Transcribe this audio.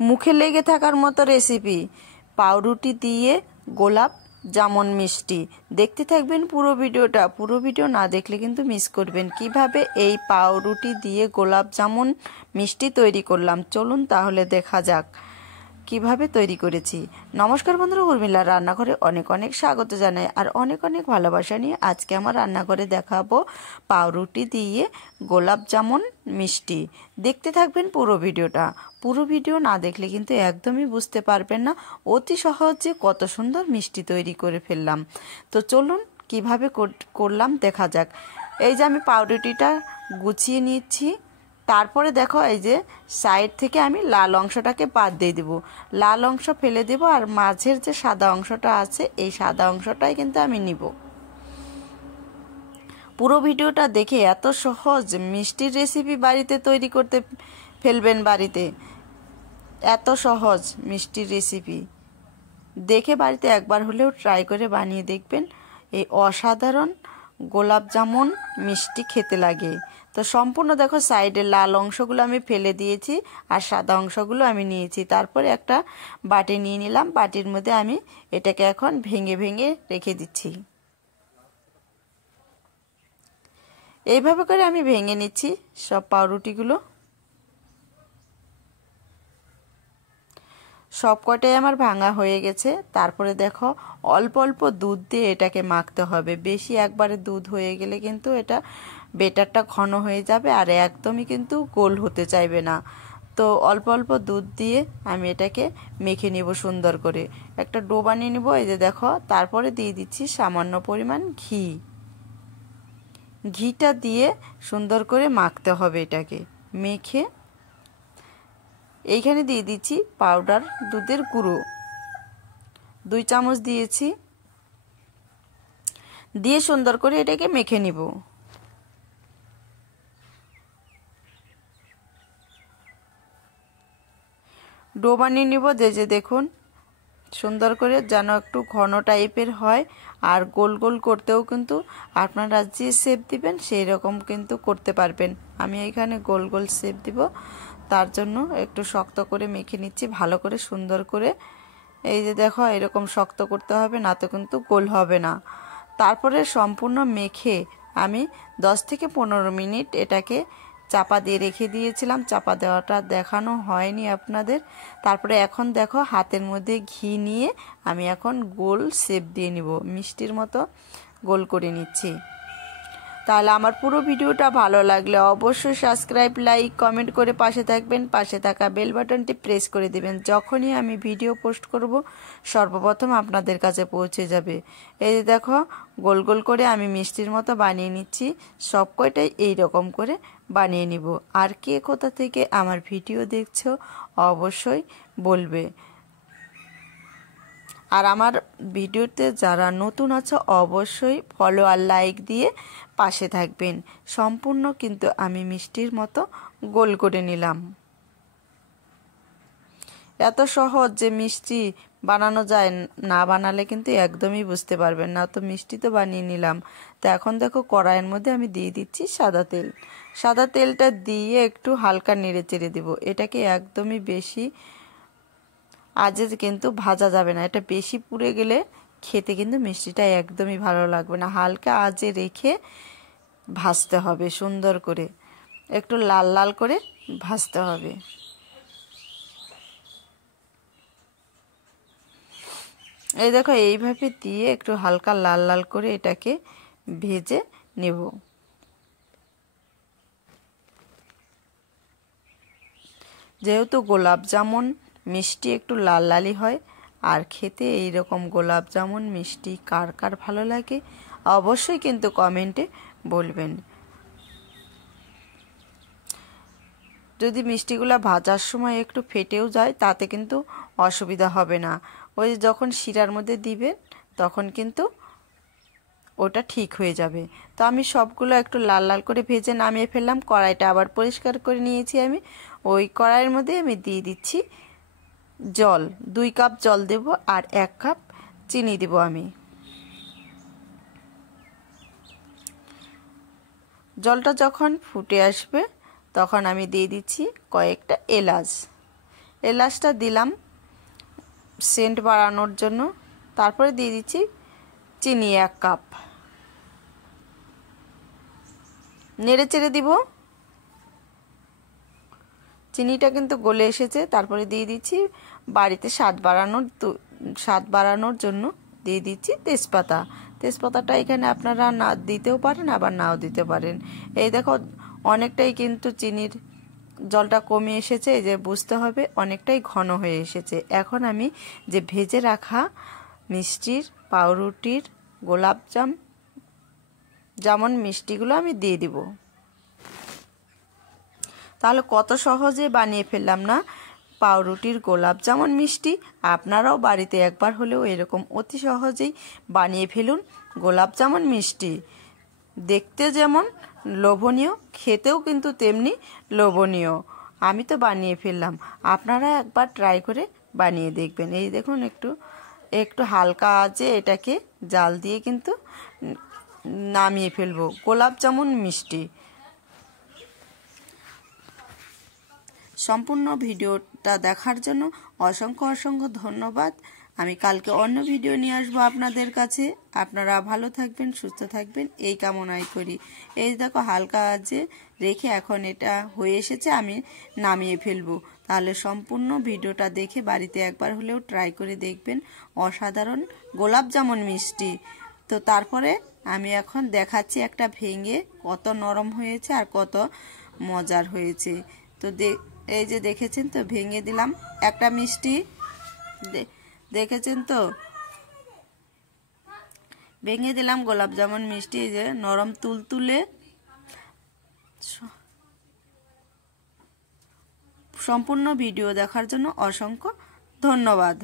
মুখে লেগে থাকার মতো রেসিপি পাউরুটি দিয়ে গোলাপ জামুন মিষ্টি। দেখতে থাকবেন পুরো ভিডিওটা। পুরো ভিডিও না দেখলে কিন্তু মিস করবেন। কিভাবে এই পাউরুটি দিয়ে গোলাপ জামুন মিষ্টি তৈরি করলাম, চলুন তাহলে দেখা যাক কিভাবে তৈরি করেছি। নমস্কার বন্ধুরা, উর্মিলার রান্নাঘরে অনেক অনেক স্বাগত জানাই আর অনেক অনেক ভালোবাসা নিয়ে আজকে আমার রান্নাঘরে দেখাবো পাউরুটি দিয়ে গোলাপ জামুন মিষ্টি। দেখতে থাকবেন পুরো ভিডিওটা। পুরো ভিডিও না দেখলে কিন্তু একদমই বুঝতে পারবেন না অতি সহজে কত সুন্দর মিষ্টি তৈরি করে ফেললাম। তো চলুন কিভাবে করলাম দেখা যাক। এই যে আমি পাউরুটিটা গুছিয়ে নিচ্ছি। তারপরে দেখো এই যে সাইড থেকে আমি লাল অংশটাকে বাদ দিয়ে দেব, লাল অংশ ফেলে দেব, আর মাঝের যে সাদা অংশটা আছে এই সাদা অংশটাই কিন্তু আমি নিব। পুরো ভিডিওটা দেখে এত সহজ মিষ্টির রেসিপি বাড়িতে তৈরি করতে ফেলবেন। বাড়িতে এত সহজ মিষ্টির রেসিপি দেখে বাড়িতে একবার হলেও ট্রাই করে বানিয়ে দেখবেন। এই অসাধারণ গোলাপ জামুন মিষ্টি খেতে লাগে। তো সম্পূর্ণ দেখো সাইডের লাল অংশগুলো আমি ফেলে দিয়েছি আর সাদা অংশগুলো আমি নিয়েছি। তারপরে একটা বাটি নিয়ে নিলাম, বাটির মধ্যে আমি এটাকে এখন ভেঙে ভেঙে রেখে দিচ্ছি। এইভাবে করে আমি ভেঙে নিচ্ছি সব পাউরুটিগুলো। সব কটাই আমার ভাঙা হয়ে গেছে। তারপরে দেখো অল্প অল্প দুধ দিয়ে এটাকে মাখতে হবে। বেশি একবারে দুধ হয়ে গেলে কিন্তু এটা বেটারটা ঘন হয়ে যাবে আর একদমই কিন্তু গোল হতে চাইবে না। তো অল্প অল্প দুধ দিয়ে আমি এটাকে মেখে নিব সুন্দর করে। একটা ডো বানিয়ে নিব। এই যে দেখো, তারপরে দিয়ে দিচ্ছি সামান্য পরিমাণ ঘি। ঘিটা দিয়ে সুন্দর করে মাখতে হবে এটাকে। মেখে এইখানে দিয়ে দিচ্ছি পাউডার দুধের গুঁড়ো 2 চামচ দিয়েছি, দিয়ে সুন্দর করে এটাকে মেখে নিব। ডো বানিয়ে নিব। যে দেখুন সুন্দর করে যেন একটু ঘন টাইপের হয়। আর গোল গোল করতেও কিন্তু আপনারা যে শেপ দিবেন সেই রকম কিন্তু করতে পারবেন। আমি এখানে গোল গোল শেপ দিব, তার জন্য একটু শক্ত করে মেখে নিচ্ছি ভালো করে সুন্দর করে। এই যে দেখো এরকম শক্ত করতে হবে, না তো কিন্তু গোল হবে না। তারপরে সম্পূর্ণ মেখে আমি 10 থেকে 15 মিনিট এটাকে চাপা দিয়ে রেখে দিয়েছিলাম। চাপা দেওয়াটা দেখানো হয়নি আপনাদের। তারপরে এখন দেখো হাতের মধ্যে ঘি নিয়ে আমি এখন গোল শেপ দিয়ে নিব, মিষ্টির মতো গোল করে নিচ্ছি। তাহলে আমার পুরো ভিডিওটা ভালো লাগলে অবশ্যই সাবস্ক্রাইব, লাইক, কমেন্ট করে পাশে থাকবেন। পাশে থাকা বেল বাটনটি প্রেস করে দেবেন। যখনই আমি ভিডিও পোস্ট করব সর্বপ্রথম আপনাদের কাছে পৌঁছে যাবে। এই যে দেখো গোল গোল করে আমি মিষ্টির মতো বানিয়ে নিচ্ছি। সব কয়টাই এইরকম করে বানিয়ে নিব। আর কে কোথা থেকে আমার ভিডিও দেখছো অবশ্যই বলবে। আর আমার ভিডিওতে যারা নতুন আছে অবশ্যই ফলো আর লাইক দিয়ে পাশে থাকবেন। সম্পূর্ণ কিন্তু আমি মিষ্টির মতো গোল করে নিলাম। এত সহজ যে মিষ্টি বানানো যায়, না বানালে কিন্তু একদমই বুঝতে পারবেন না। তো মিষ্টি তো বানিয়ে নিলাম। তো এখন দেখো কড়াইয়ের মধ্যে আমি দিয়ে দিচ্ছি সাদা তেল। সাদা তেলটা দিয়ে একটু হালকা নেড়ে চেড়ে দেবো। এটাকে একদমই বেশি আজে কিন্তু ভাজা যাবে না। এটা বেশি পুড়ে গেলে খেতে কিন্তু মিষ্টিটা একদমই ভালো লাগবে না। হালকা আজে রেখে ভাজতে হবে সুন্দর করে, একটু লাল লাল করে ভাজতে হবে। এই দেখো এইভাবে দিয়ে একটু হালকা লাল লাল করে এটাকে ভেজে নেব। যেহেতু গোলাপ জামুন মিষ্টি একটু লাল লালই হয়, আর খেতে এই রকম গোলাপ জামুন মিষ্টি কার কার ভালো লাগে অবশ্যই কিন্তু কমেন্টে বলবেন। যদি মিষ্টিগুলো ভাজার সময় একটু ফেটেও যায় তাতে কিন্তু অসুবিধা হবে না। ওই যখন শিরার মধ্যে দিবেন তখন কিন্তু ওটা ঠিক হয়ে যাবে। তো আমি সবগুলো একটু লাল লাল করে ভেজে নামিয়ে ফেললাম। কড়াইটা আবার পরিষ্কার করে নিয়েছি আমি। ওই কড়াইয়ের মধ্যে আমি দিয়ে দিচ্ছি জল। 2 কাপ জল দেব আর 1 কাপ চিনি দেব আমি। জলটা যখন ফুটে আসবে তখন আমি দিয়ে দিচ্ছি কয়েকটা এলাচ। এলাচটা দিলাম সেন্ট বাড়ানোর জন্য। তারপরে দিয়ে দিচ্ছি চিনি 1 কাপ, নেড়ে চেড়ে দিব। চিনিটা কিন্তু গলে এসেছে। তারপরে দিয়ে দিচ্ছি বাড়িতে স্বাদ বাড়ানোর জন্য দিয়ে দিচ্ছি তেজপাতা। তেজপাতাটা এখানে আপনারা না দিতেও পারেন, আবার নাও দিতে পারেন। এই দেখো অনেকটাই কিন্তু চিনির জলটা কমে এসেছে, এই যে বুঝতে হবে অনেকটাই ঘন হয়ে এসেছে। এখন আমি যে ভেজে রাখা মিষ্টির, পাউরুটির, যেমন মিষ্টিগুলো আমি দিয়ে দিব। তাহলে কত সহজে বানিয়ে ফেললাম না পাউরুটির গোলাপ জামুন মিষ্টি। আপনারাও বাড়িতে একবার হলেও এরকম অতি সহজেই বানিয়ে ফেলুন গোলাপ জামুন মিষ্টি। দেখতে যেমন লোভনীয়, খেতেও কিন্তু তেমনি লোভনীয়। আমি তো বানিয়ে ফেললাম, আপনারা একবার ট্রাই করে বানিয়ে দেখবেন। এই দেখুন একটু হালকা আঁচে এটাকে জাল দিয়ে কিন্তু নামিয়ে ফেলবো গোলাপ জামুন মিষ্টি। সম্পূর্ণ ভিডিওটা দেখার জন্য অসংখ্য ধন্যবাদ। আমি কালকে অন্য ভিডিও নিয়ে আসবো আপনাদের কাছে। আপনারা ভালো থাকবেন, সুস্থ থাকবেন এই কামনাই করি। এই দেখো হালকা আঁচে রেখে এখন এটা হয়ে এসেছে, আমি নামিয়ে ফেলবো। তাহলে সম্পূর্ণ ভিডিওটা দেখে বাড়িতে একবার হলেও ট্রাই করে দেখবেন অসাধারণ গোলাপ জামুন মিষ্টি। তো তারপরে আমি এখন দেখাচ্ছি একটা ভেঙে কত নরম হয়েছে আর কত মজার হয়েছে। তো এই যে দেখেছেন তো, ভেঙে দিলাম একটা মিষ্টি, দেখেছেন তো ভেঙে দিলাম গোলাপ জামুন মিষ্টি। এই যে নরম তুলতুলে। সম্পূর্ণ ভিডিও দেখার জন্য অসংখ্য ধন্যবাদ।